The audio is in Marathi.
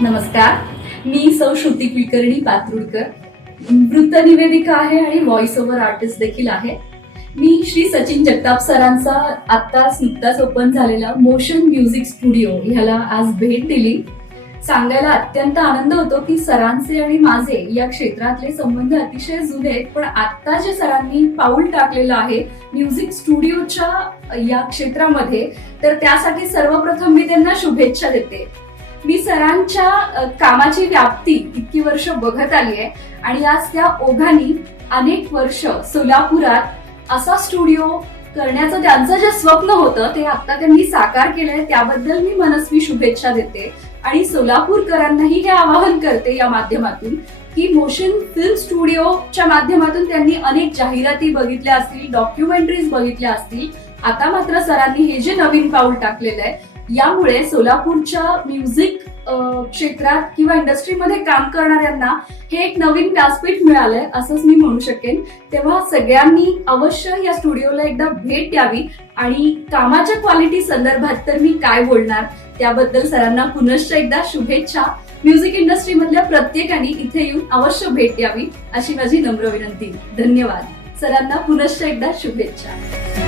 नमस्कार, मी सौ श्रुती कुलकर्णी पात्रुडकर, वृत्तनिवेदिका आहे आणि व्हॉइस ओव्हर आर्टिस्ट देखील आहे. मी श्री सचिन जगताप सरांचा नुकताच ओपन झालेला मोशन म्युझिक स्टुडिओ ह्याला आज भेट दिली. सांगायला अत्यंत आनंद होतो की सरांचे आणि माझे या क्षेत्रातले संबंध अतिशय जुने आहेत, पण आता जे सरांनी पाऊल टाकलेलं आहे म्युझिक स्टुडिओच्या या क्षेत्रामध्ये, तर त्यासाठी सर्वप्रथम मी त्यांना शुभेच्छा देते. मी सरांच्या कामाची व्याप्ती इतकी वर्ष बघत आली आहे आणि आज त्या ओघांनी अनेक वर्ष सोलापुरात असा स्टुडिओ करण्याचं त्यांचं जे स्वप्न होतं ते आता त्यांनी साकार केलंय, त्याबद्दल मी मनस्वी शुभेच्छा देते. आणि सोलापूरकरांनाही हे आवाहन करते या माध्यमातून की मोशन फिल्म स्टुडिओच्या माध्यमातून त्यांनी अनेक जाहिराती बघितल्या असतील, डॉक्युमेंटरीज बघितल्या असतील. आता मात्र सरांनी हे जे नवीन पाऊल टाकलेलं आहे यामुळे सोलापूरच्या म्युझिक क्षेत्रात किंवा इंडस्ट्रीमध्ये काम करणाऱ्यांना हे एक नवीन व्यासपीठ मिळालंय असंच मी म्हणू शकेन. तेव्हा सगळ्यांनी अवश्य या स्टुडिओला एकदा भेट द्यावी आणि कामाच्या क्वालिटी संदर्भात तर मी काय बोलणार, त्याबद्दल सरांना पुनश्च एकदा शुभेच्छा. म्युझिक इंडस्ट्रीमधल्या प्रत्येकाने इथे येऊन अवश्य भेट द्यावी अशी माझी नम्र विनंती. धन्यवाद. सरांना पुनश्च एकदा शुभेच्छा.